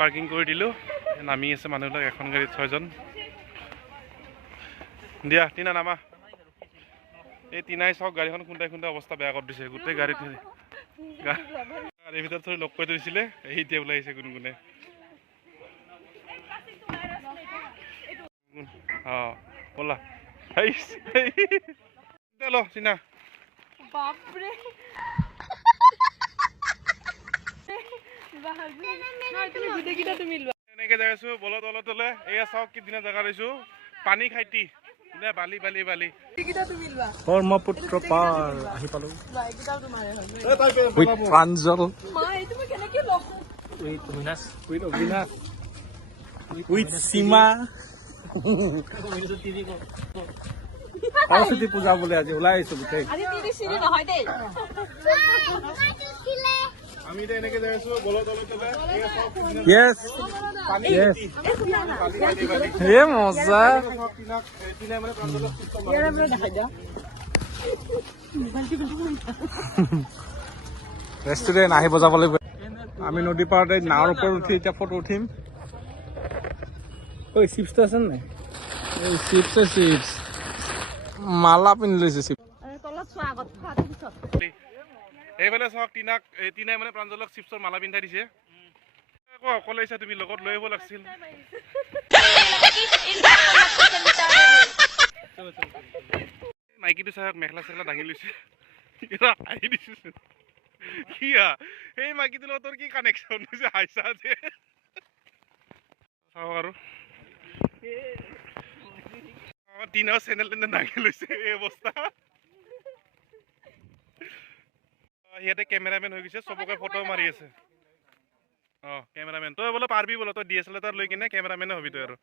parking কৰি দিলোঁ নামি আছে মানুহবিলাক এখন গাড়ীত 6 জন দিয়া টিনা নামা এই টিনাই চাওক গাড়ীখন খুন্দাই খুন্দাই অৱস্থা বেয়া কৰি দিছে গোটেই গাড়ীত গাড়ীৰ ভিতৰত থৈ লগ কৰি থৈছিলে এতিয়া ওলাই আহিছে গুণগুণে অঁ ব'লা ল টিনা বাপৰে এনেকে যাই আছো বলত তলত তলে এয়া চাওক কি দিনা জেগা লৈছো পানী খাইটি বালি বালি বালি ব্ৰহ্মপুত্ৰ পাৰ আহি পালো উইথ প্ৰাঞ্জল উইথ সীমা সৰস্বতী পূজা বোলে আজি ওলাই আহিছো গোটেই আমি এতিয়া এনেকে যাই আছো বলত তলত তলে এয়া চাওক য়েছ য়েছ হে মজা ৰেষ্টুৰেণ্ট আহিব যাব লাগিব আমি নদী পাৰতে নাৱৰ ওপৰত উঠি এতিয়া ফটো উঠিম ঐ চিপছটো আছে নাই এই চিপছ চিপছ মালা পিন্ধি লৈছে চিপছ এইফালে চাওক টিনাই মানে প্ৰাঞ্জলক চিপছৰ মালা পিন্ধাই দিছে আকৌ অকলে আহিছা তুমি লগত লৈ আহিব লাগিছিল মাইকীটো চাওক মেখেলা চেখেলা দাঙি লৈছে আহি দিছো কিয়া সেই মাইকীটোৰ লগত তোৰ কি কানেকশ্যন হৈছে হাইছা যে চাওক আৰু টিনাও চেনেল টেনেল দাঙি লৈছে এই অৱস্থা ইয়াতে কেমেৰামেন হৈ গৈছে চবকে ফটো মাৰি আছে অঁ কেমেৰামেন তই বোলে পাৰিবি বোলে তই DSLR লৈ কিনে কেমেৰামেনে হবি তই আৰু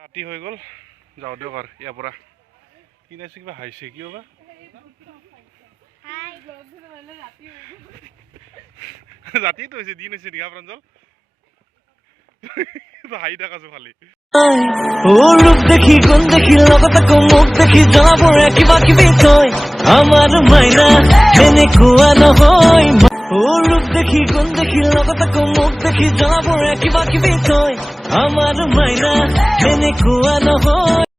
ৰাতি হৈ গ'ল যাওঁ দিয়ক আৰু ইয়াৰ পৰা কিনাইছে কিবা হাইছে কিয় বা ৰাতিটো হৈছে দিন হৈছে দিঘা প্ৰাঞ্জল হাঁহি থাকাছো খালি ৰূপ দেখি গুণ দেখি লগত আকৌ মুখ দেখি জনা পৰে কিবা কিবি কয় আমাৰ মাইনা এনেকুৱা নহয় ৰূপ দেখি গুণ দেখি লগত আকৌ মুখ দেখি জনা পৰে কিবা কিবি কয় আমাৰ মাইনা এনেকুৱা নহয়